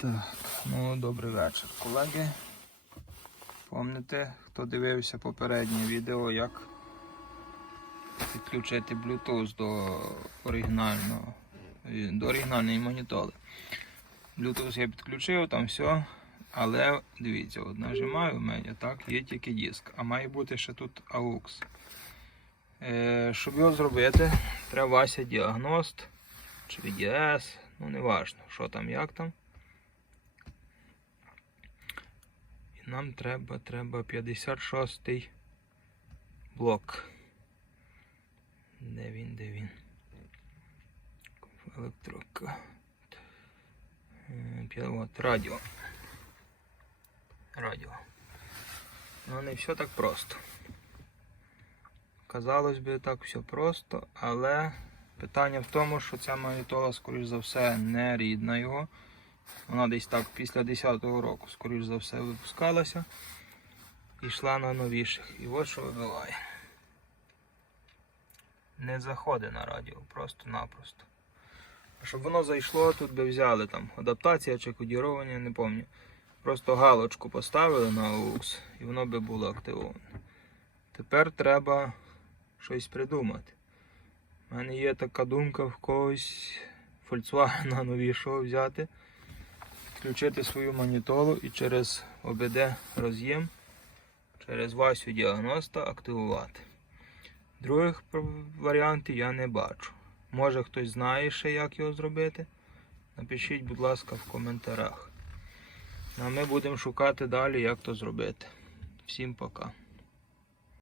Так, ну добрий вечір, колеги. Пам'ятаєте, хто дивився попереднє відео, як підключити Bluetooth до оригінального, е, до оригінальної монітори. Bluetooth я підключив, там все. Але дивіться, от нажимаю в мене, так, є тільки диск, а має бути ще тут AUX. Е, щоб його зробити, треба Вася діагност чи VDS, ну не важно, що там, як там. І нам треба, треба 56 блок. Де він, де він? Електрока. Е, От, радіо. Радіо. Ну не все так просто. Казалось би, так все просто, але питання в тому, що ця магнітола, скоріш за все, не рідна його. Вона десь так після 10-го року, скоріш за все, випускалася і йшла на новіших. І от що вибиває. Не заходить на радіо, просто-напросто. А щоб воно зайшло, тут би взяли там адаптація чи кодірування, не пам'ятаю. Просто галочку поставили на AUX і воно би було активоване. Тепер треба щось придумати. У мене є така думка в когось Volkswagen новішого взяти, підключити свою манітолу і через OBD роз'єм, через Васю діагноста активувати. Других варіантів я не бачу. Може хтось знає ще, як його зробити. Напишіть, будь ласка, в коментарях. А ми будемо шукати далі, як то зробити. Всім пока.